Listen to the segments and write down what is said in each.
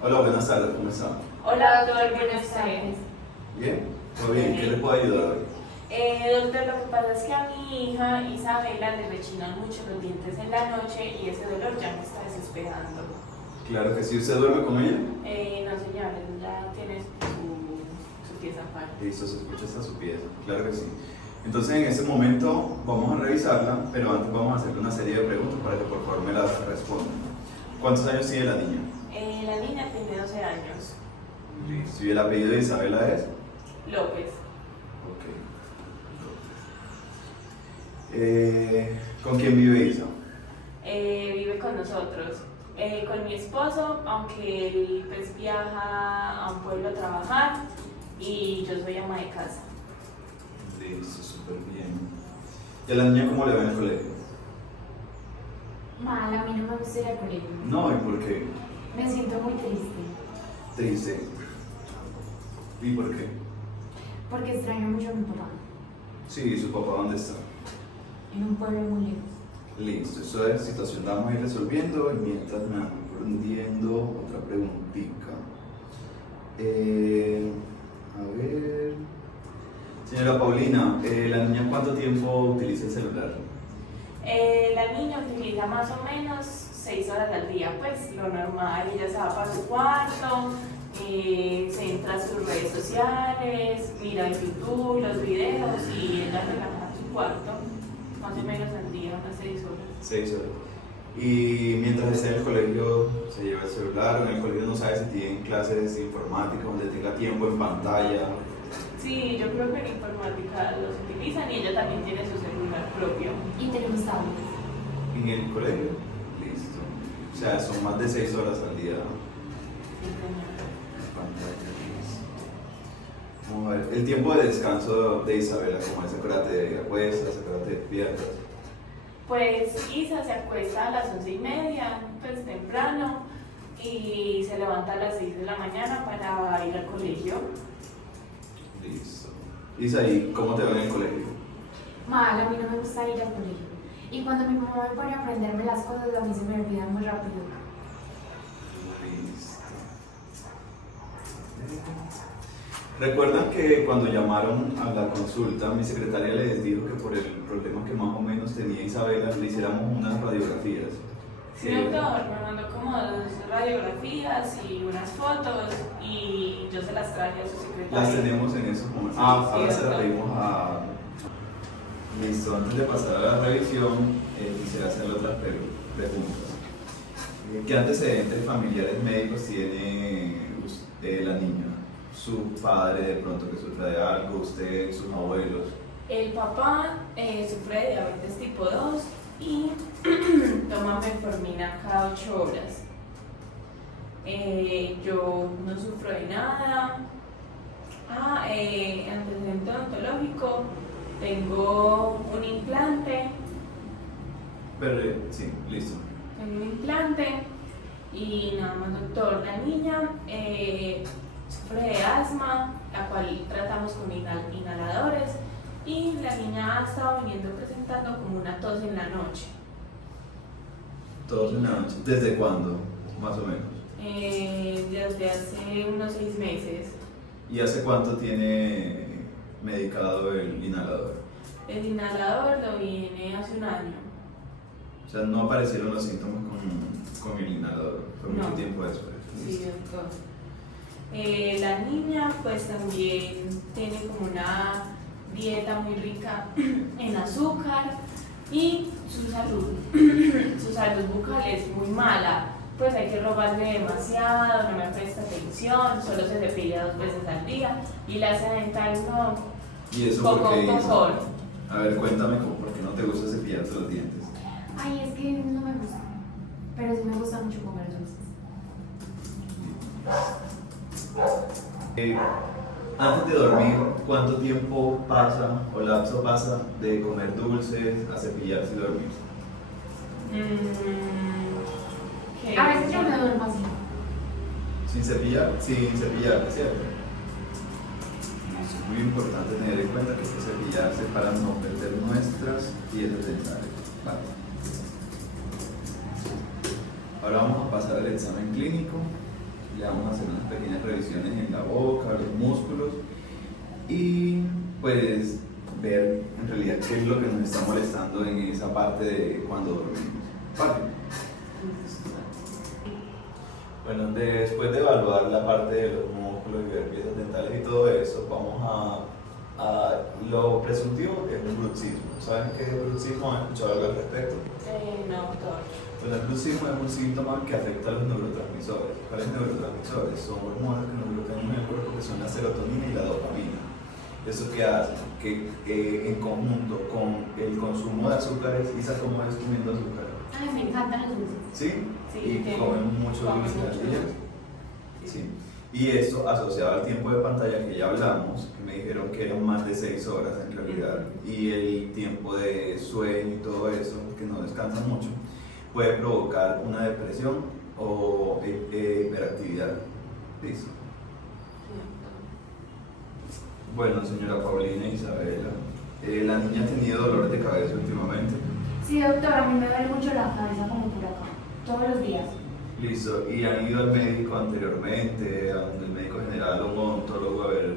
Hola, buenas tardes, ¿cómo está? Hola, doctor, buenas tardes. ¿Bien? ¿Todo bien? ¿Qué le puedo ayudar hoy? Doctor, lo que pasa es que a mi hija Isabela le rechinan mucho los dientes en la noche y ese dolor ya me está desesperando. Claro que sí, ¿usted duerme con ella? No, señora, ya tiene su pieza aparte. Listo, se escucha hasta su pieza, claro que sí. Entonces en este momento vamos a revisarla, pero antes vamos a hacerle una serie de preguntas para que por favor me las responda. ¿Cuántos años tiene la niña? La niña tiene 12 años. Listo, ¿y el apellido de Isabela es? López. Ok. ¿Con quién vive Isa? Vive con nosotros. Con mi esposo, aunque él pues viaja a un pueblo a trabajar y yo soy ama de casa. Listo, súper bien. ¿Y a la niña cómo le va en el colegio? Mal, a mí no me gusta ir al colegio. No, ¿y por qué? Me siento muy triste Triste. ¿Y por qué? porque extraño mucho a mi papá Sí, ¿su papá dónde está? en un pueblo muy lejos. Listo, eso es situación la vamos a ir resolviendo y mientras me van respondiendo otra preguntita. A ver. Señora Paulina, ¿la niña cuánto tiempo utiliza el celular? La niña utiliza más o menos 6 horas al día, pues lo normal. Ella se va para su cuarto, se entra a sus redes sociales, mira YouTube, los videos y ella relaja en su cuarto, más o menos al día, unas 6 horas. 6 horas. Y mientras está en el colegio se lleva el celular, o en el colegio no sabe si tienen clases de informática donde tenga tiempo en pantalla. Sí, yo creo que en informática los utilizan y ella también tiene su celular propio. Y tenemos tablet. En el colegio, listo. O sea, son más de 6 horas al día. Sí, señora. Pantalla, listo. Vamos a ver, el tiempo de descanso de Isabela, como es, acuérdate de acuestas, acuérdate de despiertas. Pues Isa se acuesta a las 11:30, pues temprano, y se levanta a las 6 de la mañana para ir al colegio. Listo. Isa, ¿y cómo te va en el colegio? Mal, a mí no me gusta ir al colegio. Y cuando mi mamá me pone a aprenderme las cosas, a mí se me olvidan muy rápido. Listo. ¿Recuerdan que cuando llamaron a la consulta, mi secretaria les dijo que por el problema que más o menos tenía Isabela, le hiciéramos unas radiografías? Sí, doctor, me mandó como 2 radiografías y unas fotos y yo se las traje a su secretaria. Las tenemos en esos momentos. Sí, Ahora se las doctor. pedimos a... Listo, antes de pasar a la revisión, quisiera hacerle otras preguntas. ¿Qué antecedentes familiares médicos tiene la niña? ¿Su padre de pronto que sufre de algo? ¿Usted, sus abuelos? El papá sufre de diabetes tipo 2 y toma metformina cada 8 horas. Yo no sufro de nada. Antecedente odontológico, tengo un implante. Sí, listo. Tengo un implante y nada más, doctor. La niña sufre de asma, la cual tratamos con inhaladores, y la niña ha estado viniendo presentando como una tos en la noche. Todos en la noche. ¿Desde cuándo, más o menos? Desde hace unos 6 meses. ¿Y hace cuánto tiene medicado el inhalador? El inhalador lo viene hace un año. O sea, no aparecieron los síntomas con el inhalador, fue mucho No. tiempo después. Sí, Listo. doctor. La niña pues también tiene como una dieta muy rica en azúcar y su salud, su salud bucal es muy mala. Pues hay que robarle demasiado, no me presta atención, solo se cepilla 2 veces al día y la hace dental no. ¿Y eso Poco por qué a hizo? poco. A ver, cuéntame por qué no te gusta cepillarte los dientes. Ay, es que no me gusta. Pero sí me gusta mucho comer dulces. Antes de dormir, ¿cuánto tiempo pasa o lapso pasa de comer dulces a cepillarse y dormir? ¿Qué? A veces yo me duermo así. Sin cepillar, ¿cierto? Es muy importante tener en cuenta que hay que cepillarse para no perder nuestras piezas dentales. Vale. Ahora vamos a pasar al examen clínico. Le vamos a hacer unas pequeñas revisiones en la boca, los músculos y pues ver en realidad qué es lo que nos está molestando en esa parte de cuando dormimos. Vale. Bueno, después de evaluar la parte de los músculos y ver piezas dentales y todo eso, vamos a lo presuntivo que es un bruxismo. ¿Saben qué es bruxismo? ¿Han escuchado algo al respecto? No, doctor. Bueno, el bruxismo es un síntoma que afecta a los neurotransmisores. ¿Cuáles neurotransmisores? Son hormonas que nosotros tenemos en el cuerpo que son la serotonina y la dopamina. ¿Eso qué hace? Que en conjunto con el consumo de azúcares, Isa, ¿cómo es comiendo azúcar? Ay, me encantan los dulces. ¿Sí? Sí, Y comen mucho dulce al día. Sí. Y esto asociado al tiempo de pantalla que ya hablamos, que me dijeron que eran más de 6 horas en realidad, y el tiempo de sueño y todo eso, que no descansan mucho, puede provocar una depresión o hiperactividad. ¿Listo? Bueno, señora Paulina e Isabela, ¿la niña ha tenido dolores de cabeza últimamente? Sí, doctor, a mí me duele mucho la cabeza como por acá, todos los días. Listo, ¿y han ido al médico anteriormente, al médico general o un odontólogo a ver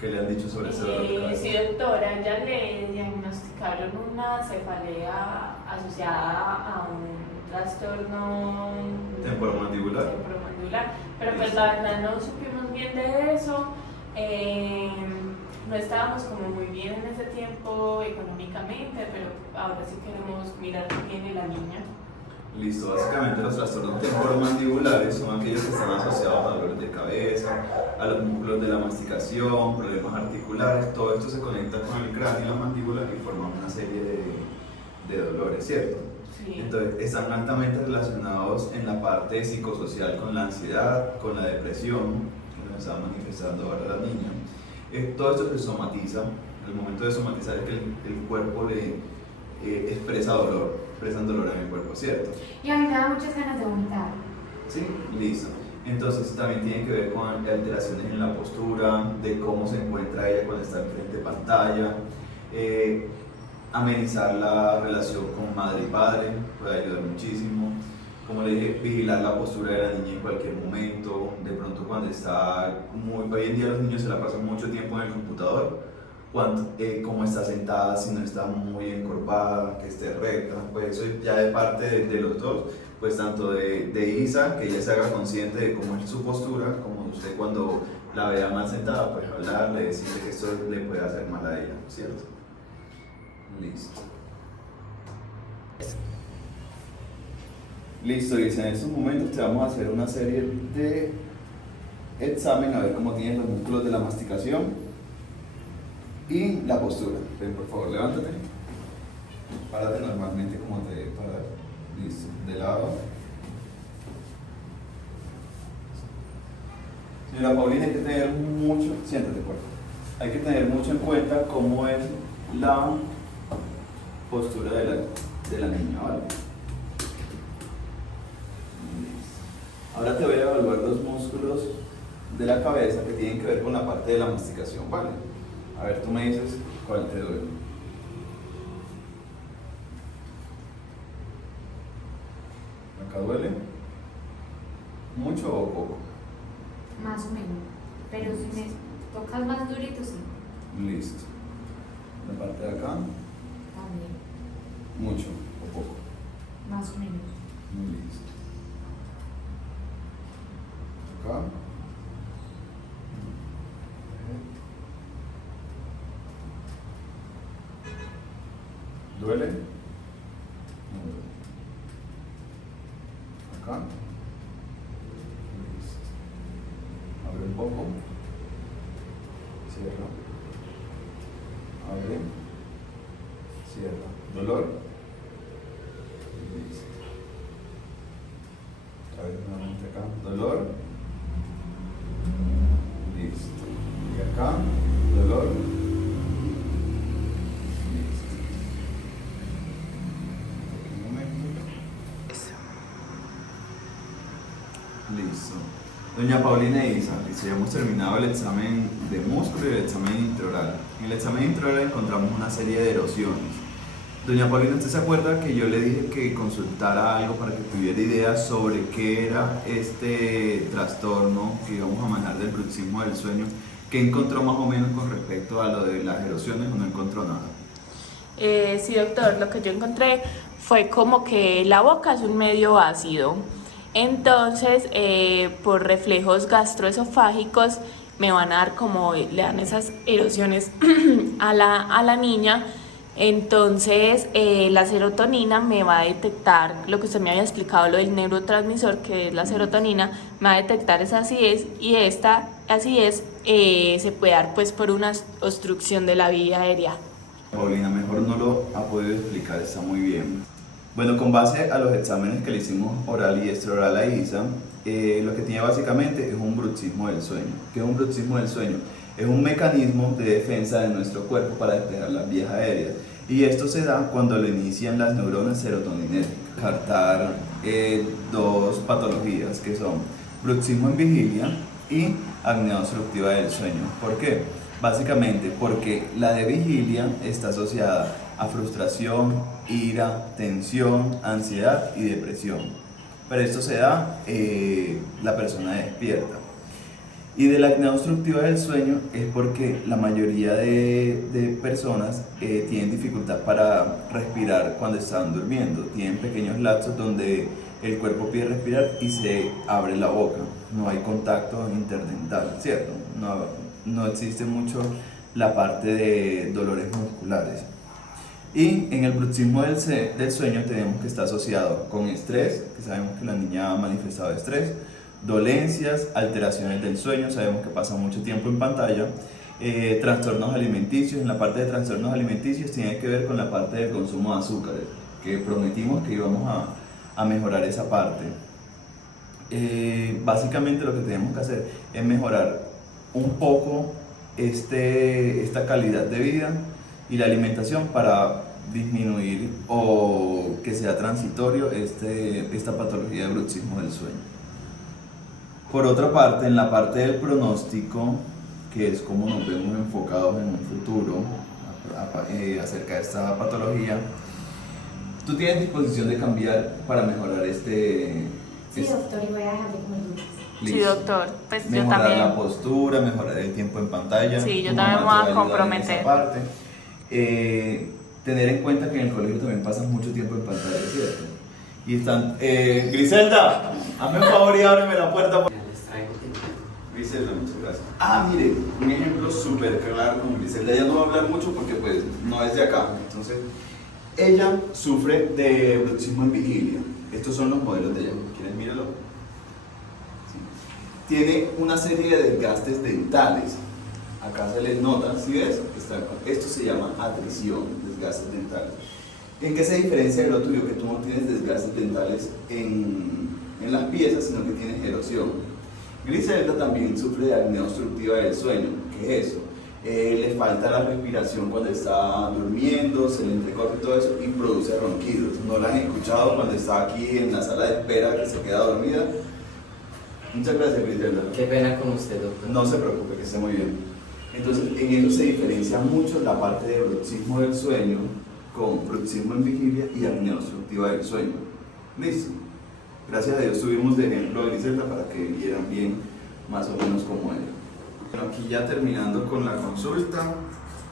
qué le han dicho sobre ese dolor de cabeza? Sí, doctora, ya le diagnosticaron una cefalea asociada a un trastorno ¿Temporomandibular? temporomandibular, pero pues la verdad no supimos bien de eso. No estábamos como muy bien en ese tiempo económicamente, pero ahora sí queremos mirar qué tiene la niña. Listo, básicamente los trastornos temporomandibulares son aquellos que están asociados a dolores de cabeza, a los músculos de la masticación, problemas articulares, todo esto se conecta con el cráneo y la mandíbula y forma una serie de dolores, ¿cierto? Sí. Entonces están altamente relacionados en la parte psicosocial con la ansiedad, con la depresión, que nos está manifestando ahora la niña. Todo esto se somatiza. El momento de somatizar es que el cuerpo le expresan dolor en el cuerpo, ¿cierto? Y a mí me da muchas ganas de vomitar. Sí, listo. Entonces también tiene que ver con alteraciones en la postura, de cómo se encuentra ella cuando está frente a pantalla, amenizar la relación con madre y padre, puede ayudar muchísimo. Como le dije, vigilar la postura de la niña en cualquier momento, de pronto cuando está hoy en día los niños se la pasan mucho tiempo en el computador, cómo está sentada, si no está muy encorvada, que esté recta, pues eso ya de parte de los dos, pues tanto de Isa, que ella se haga consciente de cómo es su postura, como usted cuando la vea mal sentada, pues hablarle, decirle que esto le puede hacer mal a ella, ¿cierto? Listo. Listo, Isa, en estos momentos te vamos a hacer una serie de examen a ver cómo tienes los músculos de la masticación y la postura. Ven, por favor, levántate. Párate normalmente como te paras. Listo, de lado. Señora Paulina, hay que tener mucho, siéntate por favor. Hay que tener mucho en cuenta cómo es la postura de la niña, ¿vale? Ahora te voy a evaluar los músculos de la cabeza que tienen que ver con la parte de la masticación, ¿vale? A ver, tú me dices cuál te duele. ¿Acá duele? ¿Mucho o poco? Más o menos. Pero si me tocas más durito, sí. Listo. La parte de acá, También. mucho o poco. Más o menos. Listo. Acá. ¿Duele? No duele. Acá. Listo. Abre un poco. Cierra. Abre. Cierra. ¿Dolor? Listo. Otra vez nuevamente acá. ¿Dolor? Listo. Y acá. ¿Dolor? Listo. Doña Paulina e Isa, listo, ya hemos terminado el examen de músculo y el examen intraoral. En el examen intraoral encontramos una serie de erosiones. Doña Paulina, ¿usted se acuerda que yo le dije que consultara algo para que tuviera ideas sobre qué era este trastorno que íbamos a manejar del bruxismo del sueño? ¿Qué encontró más o menos con respecto a lo de las erosiones o no encontró nada? Sí, doctor, lo que yo encontré fue como que la boca es un medio ácido. Entonces, por reflejos gastroesofágicos, me van a dar como, le dan esas erosiones a la niña. Entonces, la serotonina me va a detectar, lo que usted me había explicado, lo del neurotransmisor, que es la serotonina, me va a detectar esa acidez, y esta acidez se puede dar pues por una obstrucción de la vía aérea. Paulina, mejor no lo ha podido explicar, está muy bien. Bueno, con base a los exámenes que le hicimos oral y extraoral a Isa, lo que tiene básicamente es un bruxismo del sueño. ¿Qué es un bruxismo del sueño? Es un mecanismo de defensa de nuestro cuerpo para despejar las vías aéreas. Y esto se da cuando lo inician las neuronas serotoninérgicas. Descartar dos patologías que son bruxismo en vigilia y apnea obstructiva del sueño. ¿Por qué? Básicamente porque la de vigilia está asociada a frustración, ira, tensión, ansiedad y depresión. Pero esto se da la persona despierta. Y de la apnea obstructiva del sueño es porque la mayoría de personas tienen dificultad para respirar cuando están durmiendo. Tienen pequeños lapsos donde el cuerpo pide respirar y se abre la boca. No hay contacto interdental, ¿cierto? No existe mucho la parte de dolores musculares. Y en el bruxismo del sueño tenemos que está asociado con estrés, que sabemos que la niña ha manifestado estrés, dolencias, alteraciones del sueño, sabemos que pasa mucho tiempo en pantalla, trastornos alimenticios. En la parte de trastornos alimenticios tiene que ver con la parte del consumo de azúcares, que prometimos que íbamos a mejorar esa parte. Básicamente lo que tenemos que hacer es mejorar un poco esta calidad de vida y la alimentación para disminuir o que sea transitorio esta patología de bruxismo del sueño. Por otra parte, en la parte del pronóstico, que es como nos vemos enfocados en un futuro acerca de esta patología, ¿tú tienes disposición de cambiar para mejorar Sí, doctor, y voy a dejar de comer dulces. Sí, doctor, pues mejorar yo también. la postura, mejorar el tiempo en pantalla. Sí, yo Tu también me mamá te voy va a ayudar en comprometer. esa parte. Tener en cuenta que en el colegio también pasas mucho tiempo en pantalla, ¿cierto? Y están... Griselda, hazme un favor y ábreme la puerta. Griselda, muchas gracias. Ah, mire, un ejemplo súper claro con Griselda. Ella no va a hablar mucho porque pues no es de acá. Entonces, ella sufre de bruxismo en vigilia. Estos son los modelos de ella. ¿Quieres míralo? Sí. Tiene una serie de desgastes dentales. Acá se les nota, ¿sí ves? Esto se llama atrición, desgastes dentales. ¿En qué se diferencia de lo tuyo? Que tú no tienes desgastes dentales en las piezas, sino que tienes erosión. Griselda también sufre de apnea obstructiva del sueño. ¿Qué es eso? Le falta la respiración cuando está durmiendo, se le entrecorta y todo eso y produce ronquidos. ¿No la han escuchado cuando está aquí en la sala de espera que se queda dormida? Muchas gracias, Griselda. Qué pena con usted, doctor. No se preocupe, que esté muy bien. Entonces, en eso se diferencia mucho la parte de bruxismo del sueño con bruxismo en vigilia y apnea obstructiva del sueño. ¿Listo? Gracias a Dios tuvimos de ejemplo a Griselda para que vieran bien más o menos cómo era. Bueno, aquí ya terminando con la consulta,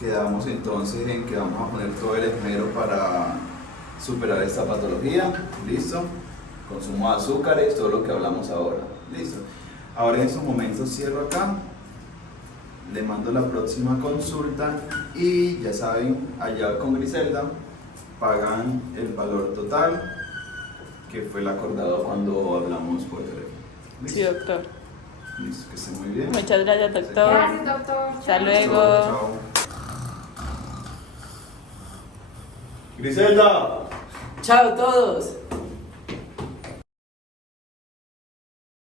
quedamos entonces en que vamos a poner todo el esmero para superar esta patología. ¿Listo? Consumo de azúcares, todo lo que hablamos ahora. ¿Listo? Ahora en estos momentos cierro acá. Le mando la próxima consulta y ya saben, allá con Griselda pagan el valor total que fue el acordado cuando hablamos por teléfono. Sí, doctor. Listo, que esté muy bien. Muchas gracias, doctor. Gracias, doctor. Hasta luego. Chao. Griselda. Chao todos.